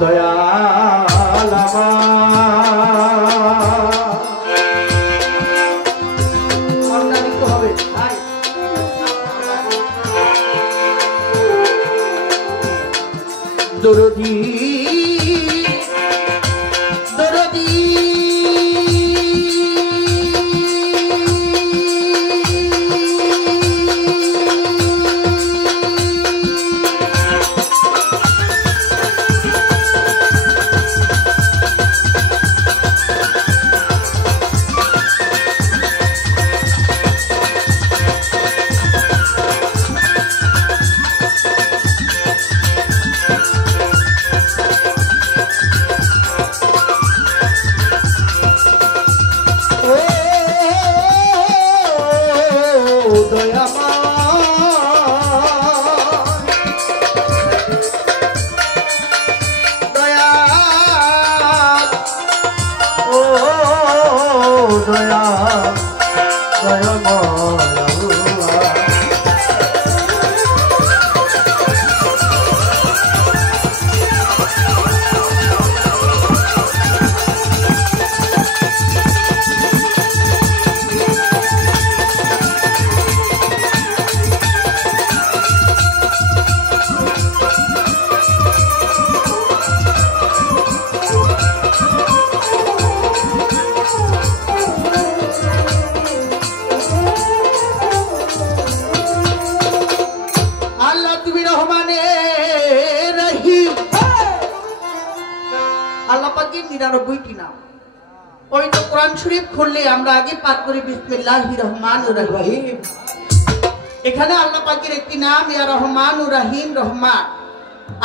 দয়াল অন্যানিত হবে ভাই দরদি দরদি এখানে আল্লাহ পাকের একটি নাম ইয়া রহমানুর রহিম রহমান।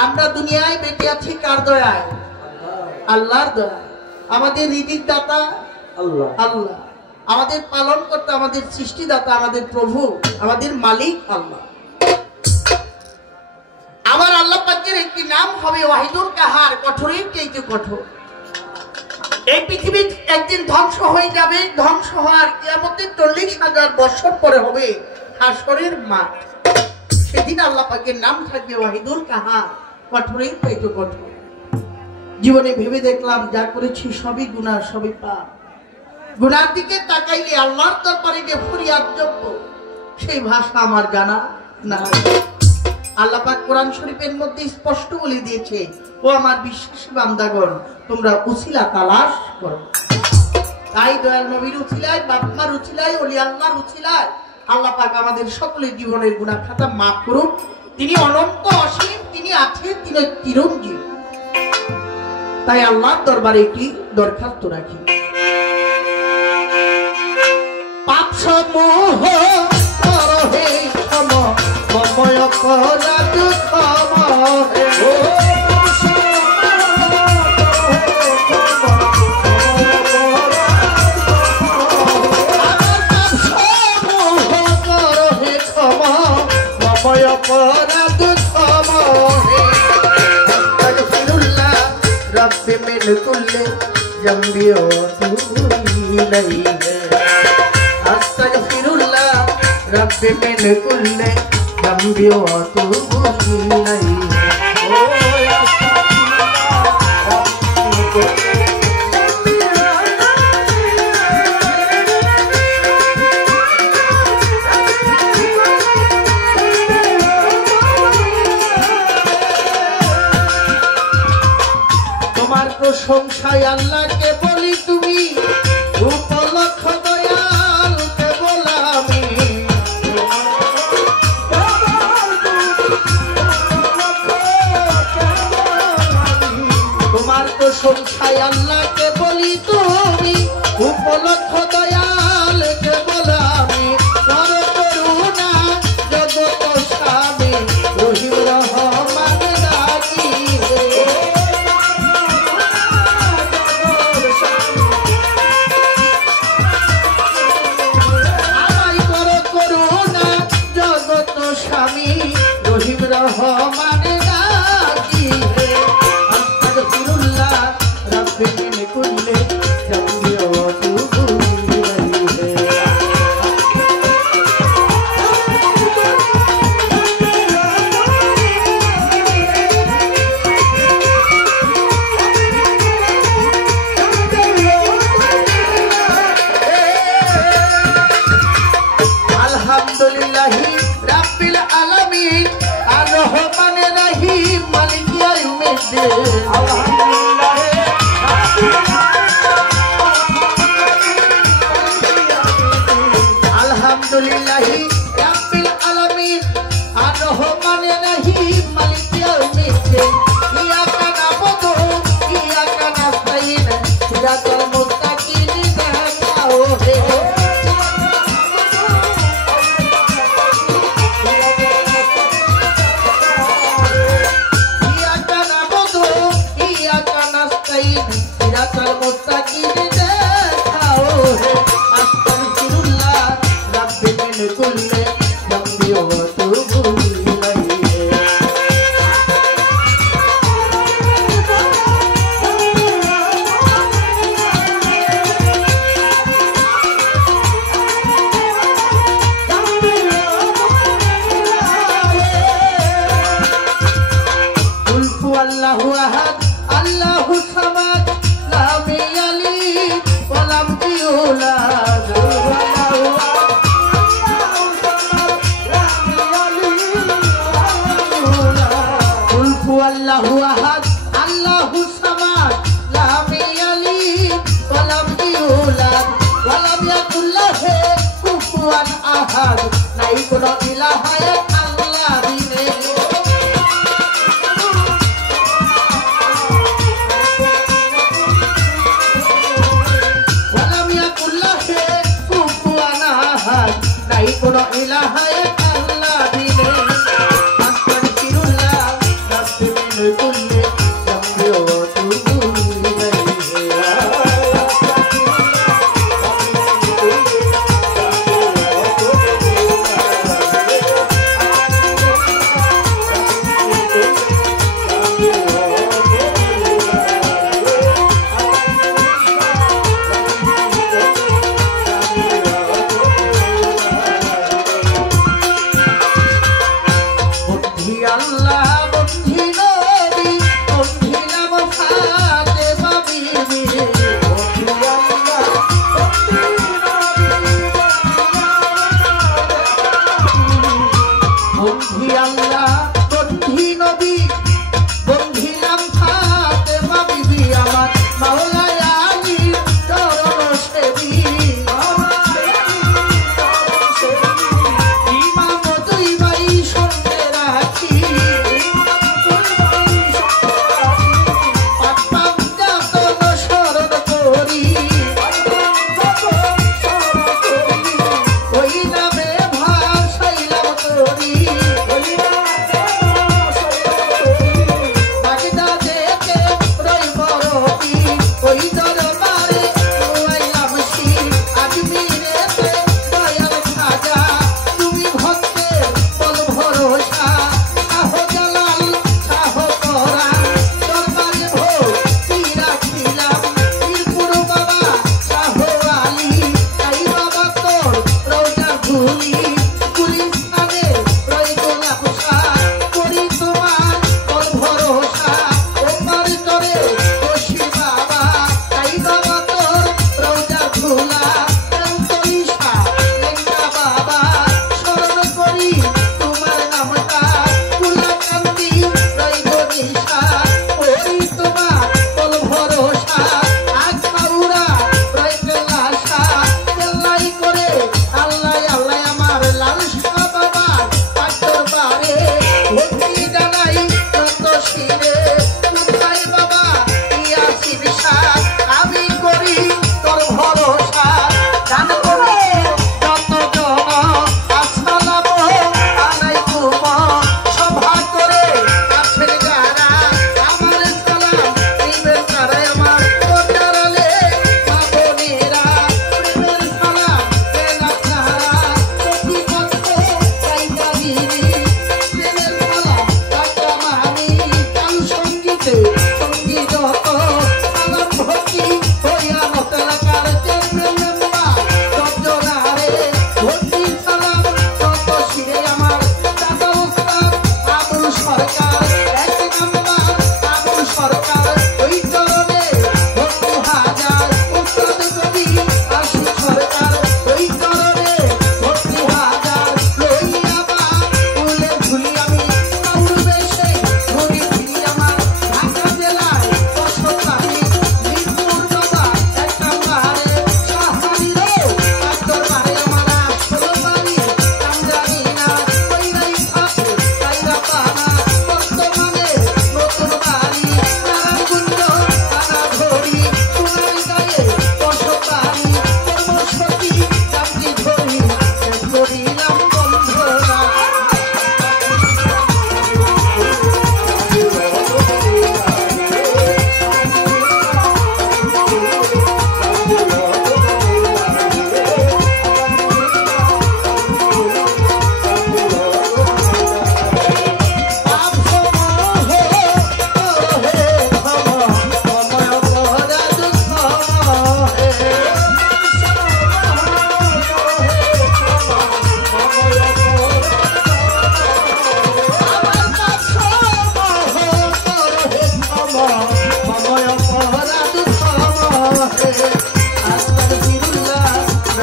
আমরা দুনিয়ায় বেঁচে আছি কার দয়ায়? আল্লাহর দয়ায়। আমাদের রিজিক দাতা আল্লাহ, আল্লাহ আমাদের পালন করতে, আমাদের সৃষ্টিদাতা, আমাদের প্রভু, আমাদের মালিক আল্লাহ। আবার আল্লাহ পাকের একটি নাম হবে ওয়াহিদুল কাহার, কঠোরের চাইতে কঠোর। এই পৃথিবী একদিন ধ্বংস হয়ে যাবে, ধ্বংস হওয়ার কিয়ামতের 40,000 বছর পরে হবে হাসরের মাঠ। সেদিন আল্লাহ পাকের নাম থাকবে ওয়াহিদুল কাহার, কঠোরের চাইতে কঠোর। জীবনে ভেবে দেখলাম যা করেছি সবই গুনাহ, সবই পাপ। গুনার দিকে তাকাইলে আল্লাহর দরবারে যে ফরিয়াদ যোগ্য সেই ভাষা আমার জানা না। আল্লাহ পাক কোরআন শরীফের মধ্যে স্পষ্ট বলে দিয়েছে, ও আমার বিশ্বাসী বান্দাগণ, তোমরা উসিলা তালাশ করো। তাই দয়াল নবীর উসিলায়, বাপমার উসিলায়, ওলি আল্লাহর উসিলায় আল্লাহ পাক আমাদের সকলের জীবনের গুনাহ খাতা মাফ করুন। তিনি অনন্ত অসীম, তিনি আছেন, তিনি চিরঞ্জীব। তাই আল্লাহর দরবারে একটি দরখাস্ত রাখি, পাপ সমূহ করহে ক্ষমা, মময় অপরাধ ক্ষমা হে। অপরাধ ক্ষমা হে। আস্তাগফিরুল্লাহ রব্বি মিন কুল্লি যামবি ওয়া আতুবু ইলাইহি। আস্তাগফিরুল্লাহ রব্বি মিন কুল্লি যামবি ওয়া আতুবু ইলাইহি। প্রশংসায় আল্লাহকে বলি তুমি উপলক্ষ দয়াল কেবল আমি। তোমার প্রশংসায় আল্লাহকে বলি তুমি উপলক্ষ দয়াল কেবল আমি। করুণা জগৎ স্বামী রহিম রহমান রাখি। আলহামদুলিল্লাহি রাব্বিল আলামিন আর রহমানির রহিম মালিক ইয়াউমিদ্দিন আলহামদুলিল্লাহি আলহামদুলিল্লাহি রাব্বিল আলামিন আর রহমানির রহিম মালিক ইয়াউমিদ্দিন ইয়াকা নাবুদু ইয়াকা নাস্তাইন সিরাতাল মুস্তাকিম দেখাও হে ইয়াকা নাবুদু ইয়াকা নাস্তাইন সিরাতাল মুস্তাকিম দেখাও হে আস্তাগফিরুল্লাহ রাব্বি মিন কুল্লি যামবি ওয়া তুবু ইলাইহি কুল হুয়াল্লাহু আহাদ আল্লাহুস সামাদ লাম ইয়ালিদ ওয়া লাম ইউলাদ ওয়ালাহু কুল হুয়াল্লাহু আহাদ আল্লাহুস সামাদ লাম ইয়ালিদ ওয়া লাম ইউলাদ ওয়া লাম ইয়াকুল লাহু কুফুয়ান আহাদ নাই কোনো ইলাহা এক আল্লাহ বিনে ওয়ালাম ইয়াকুল লাহু কুফুয়ান আহাদ নাই কোনো ইলাহা এক আল্লাহ বিনে আস্তাগফিরুল্লাহ রাব্বি মিন কুল্লি যামবি ওয়া তুবু ইলাইহি বন্ধি আল্লাহ বন্ধি নবী বন্ধি নাম ফাতেমা বিবি বন্ধি আল্লাহ বন্ধি আল্লাহ বন্ধি নবী বন্ধি নাম ফাতেমা বিবি আমার মাওলা আলীর চরণ সেবী ইমাম দুই ভাই সঙ্গে রাখি পাপাম যাতন শরণ করি ওই নামে ভাসাইলাম করি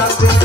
থাকবে।